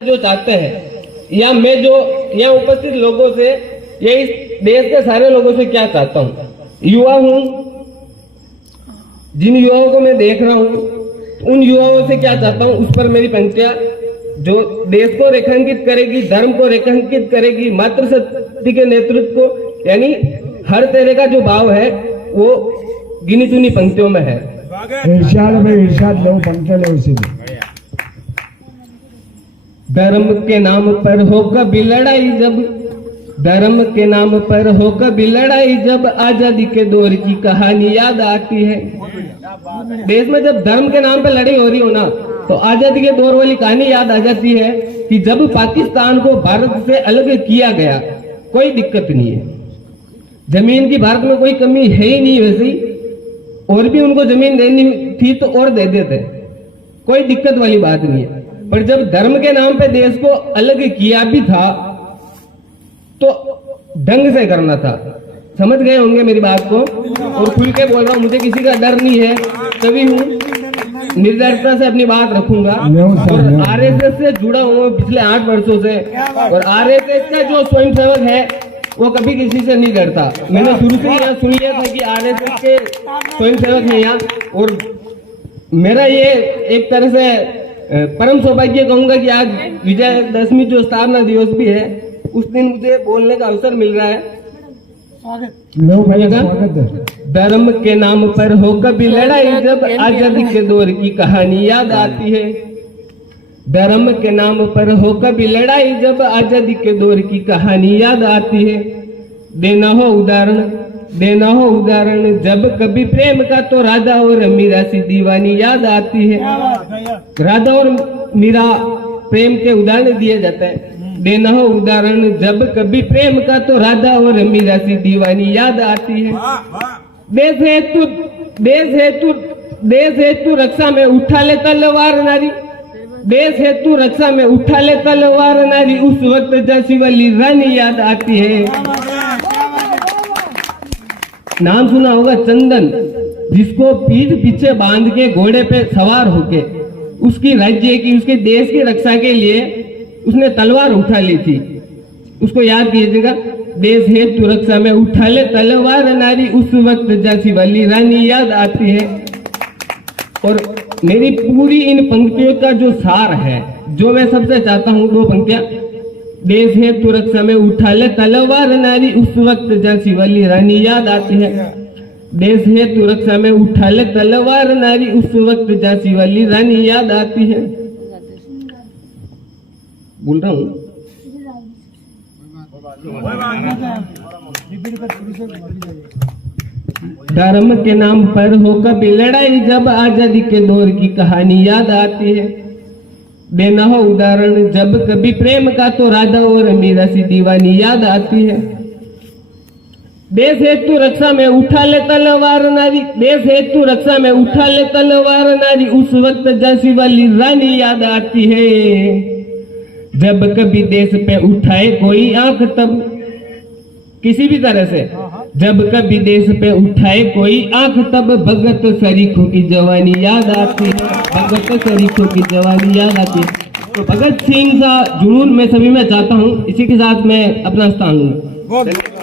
जो चाहते हैं या मैं जो यहाँ उपस्थित लोगों से या इस देश के सारे लोगों से क्या चाहता हूँ, युवा हूँ, जिन युवाओं को मैं देख रहा हूँ उन युवाओं से क्या चाहता हूँ उस पर मेरी पंक्तियां जो देश को रेखांकित करेगी, धर्म को रेखांकित करेगी, मातृशक्ति के नेतृत्व को, यानी हर तरह का जो भाव है वो गिनी चुनी पंक्तियों में है। इरशाद लो, पंक्तियां लो इसी में। धर्म के नाम पर हो कभी लड़ाई जब, धर्म के नाम पर हो कभी लड़ाई जब, आजादी के दौर की कहानी याद आती है। देश में जब धर्म के नाम पर लड़ाई हो रही हो ना तो आजादी के दौर वाली कहानी याद आ जाती है कि जब पाकिस्तान को भारत से अलग किया गया, कोई दिक्कत नहीं है, जमीन की भारत में कोई कमी है ही नहीं, वैसे और भी उनको जमीन देनी थी तो और दे देते, कोई दिक्कत वाली बात नहीं है। पर जब धर्म के नाम पे देश को अलग किया भी था तो ढंग से करना था। समझ गए होंगे मेरी बात को, और खुल के बोल रहा हूँ, मुझे किसी का डर नहीं है, तभी हूँ, निर्दयता से अपनी बात रखूंगा। और आरएसएस से जुड़ा हूँ पिछले 8 वर्षों से, और आरएसएस का जो स्वयंसेवक है वो कभी किसी से नहीं डरता। मैंने शुरू से यहाँ सुन लिया था कि आरएसएस के स्वयंसेवक है यहाँ, और मेरा ये एक तरह से परम सौभाग्य कहूंगा कि आज विजयदशमी जो स्थापना दिवस भी है उस दिन मुझे बोलने का अवसर मिल रहा है। धर्म के नाम पर हो कभी लड़ाई जब, आजादी के दौर की कहानी याद आती है। धर्म के नाम पर हो कभी लड़ाई जब, आजादी के दौर की कहानी याद आती है। देना हो उदाहरण, देना हो उदाहरण, जब कभी प्रेम का तो राधा और मीरा सी दीवानी याद आती है। राधा और मीरा प्रेम के उदाहरण दिए जाते हैं। देना हो उदाहरण, जब कभी प्रेम का तो राधा और मीरा सी दीवानी याद आती है। देश है तू, देश है तू, देश है तू रक्षा में उठा ले तलवार नारी, देश है तू रक्षा में उठा ले तलवार नारी, उस वक्त झांसी वाली रानी याद आती है। नाम सुना होगा चंदन, जिसको पीठ पीछे बांध के घोड़े पे सवार होके उसकी राज्य की, उसके देश की रक्षा के लिए उसने तलवार उठा ली थी, उसको याद कीजिएगा। देश है तू रक्षा में उठा ले तलवार नारी, उस वक्त झांसी वाली रानी याद आती है। और मेरी पूरी इन पंक्तियों का जो सार है, जो मैं सबसे चाहता हूँ, 2 पंक्तियां। देश है तू रक्षा में उठा ले तलवार नारी, उस वक्त झांसी वाली रानी याद आती है। देश है तू रक्षा में उठा ले तलवार नारी, उस वक्त झांसी वाली रानी याद आती है। बोल रहा हूँ, धर्म के नाम पर हो कभी लड़ाई जब, आजादी के दौर की कहानी याद आती है। देना हो उदाहरण, जब कभी प्रेम का तो राधा और मीरा सी दीवानी याद आती है। देश है तू रक्षा में उठा ले तलवार नारी, देश है तू रक्षा में उठा ले तलवार नारी, उस वक्त झांसी वाली रानी याद आती है। जब कभी देश पे उठाए कोई आंख तब, किसी भी तरह से, जब कभी देश पे उठाए कोई आंख तब, भगत सरीखों की जवानी याद आती है, भगत सरीखों की जवानी याद आती है। तो भगत सिंह का जुनून मैं सभी में चाहता हूँ। इसी के साथ मैं अपना स्थान लूंगा।